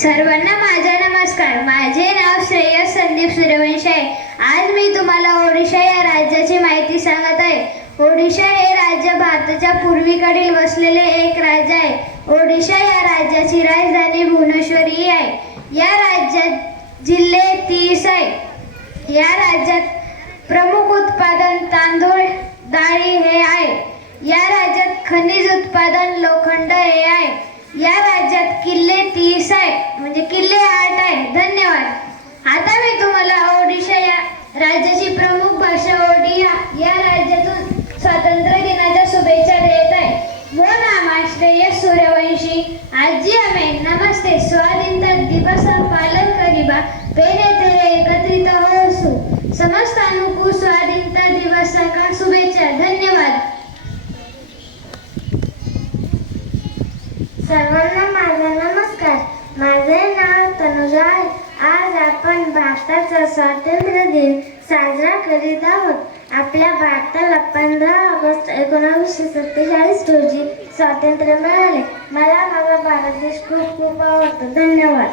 सर्वांना माझा नमस्कार. माझे नाव श्रेयस संदीप सूर्यवंशी आहे. आज मी तुम्हाला ओडिशा या राज्याची माहिती सांगत आहे. ओडिशा हे राज्य भारताच्या पूर्वेकडील वसलेले एक राज्य आहे. ओडिशा या राज्याची राजधानी भुवनेश्वरी आहे. या राज्यात जिल्हे 30 आहे. या राज्यात प्रमुख उत्पादन तांदूळ, डाळी हे आहे. या राज्यात खनिज उत्पादन लोखंड हे आहे. या राज्यात किल्ले 30 आहे, म्हणजे किल्ले 8 आहे. धन्यवाद. आता मी तुम्हाला ओडिशा या राज्याची प्रमुख भाषा ओडिया या राज्यातून स्वातंत्र्य दिनाच्या शुभेच्छा देत आहे. वो नाम श्रेयस सूर्यवंशी. आज हमें नमस्ते स्वाधीनता दिवस पालन करिबा पेने तेरे एकत्रित होसु. समस्तानुकू स्वाधीनता दिवस का शुभेच्छा. धन्यवाद. सर्वांना माझा नमस्कार. माझे नाव तनुजा आहे. आज आपण भारताचा स्वातंत्र्य दिन साजरा करीत आहोत. आपल्या भारताला 15 ऑगस्ट 1947 रोजी स्वातंत्र्य मिळाले. मला माझा भारत देश खूप खूप आवडतो. धन्यवाद.